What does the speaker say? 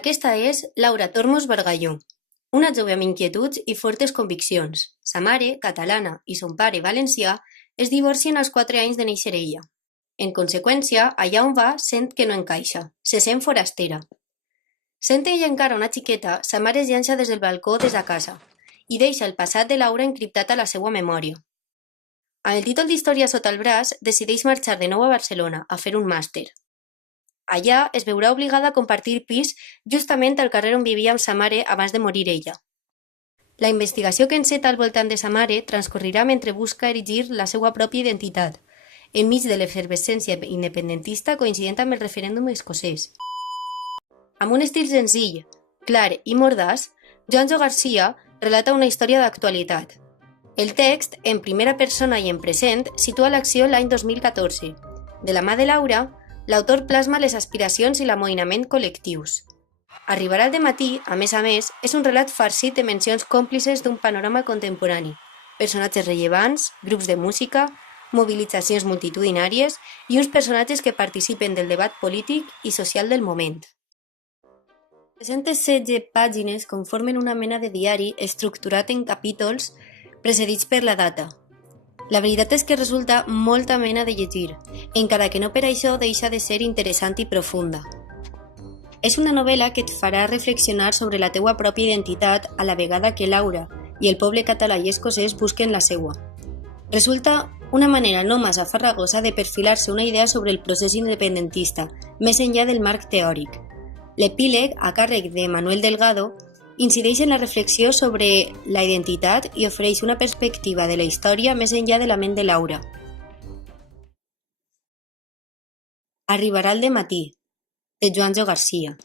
Aquesta és Laura Tormos Bargalló, una jove amb inquietuds i fortes conviccions. Sa mare, catalana, i son pare, valencià, es divorcien als 4 anys de néixer ella. En conseqüència, allà on va sent que no encaixa, se sent forastera. Sent ella encara una xiqueta, sa mare es llança des del balcó des de casa i deixa el passat de Laura encriptat a la seva memòria. Amb el títol d'història sota el braç, decideix marxar de nou a Barcelona a fer un màster. Allà es veurà obligada a compartir pis justament al carrer on vivia amb sa mare abans de morir ella. La investigació que enceta al voltant de sa mare transcorrirà mentre busca erigir la seva pròpia identitat, enmig de l'efervescència independentista coincident amb el referèndum escocès. Amb un estil senzill, clar i mordaç, Joanjo Garcia relata una història d'actualitat. El text, en primera persona i en present, situa l'acció l'any 2014. De la mà de Laura, l'autor plasma les aspiracions i l'amoïnament col·lectius. Arribarà al dematí, a més, és un relat farcit de mencions còmplices d'un panorama contemporani, personatges rellevants, grups de música, mobilitzacions multitudinàries i uns personatges que participen del debat polític i social del moment. 316 pàgines conformen una mena de diari estructurat en capítols precedits per la data. La veritat és que resulta molta mena de llegir, encara que no per això deixa de ser interessant i profunda. És una novel·la que et farà reflexionar sobre la teua pròpia identitat a la vegada que Laura i el poble català i escocès busquen la seua. Resulta una manera no massa farragosa de perfilar-se una idea sobre el procés independentista, més enllà del marc teòric. L'epíleg, a càrrec de Manuel Delgado, incideix en la reflexió sobre la identitat i ofereix una perspectiva de la història més enllà de la ment de Laura. Arribarà el dematí, de Joanjo Garcia.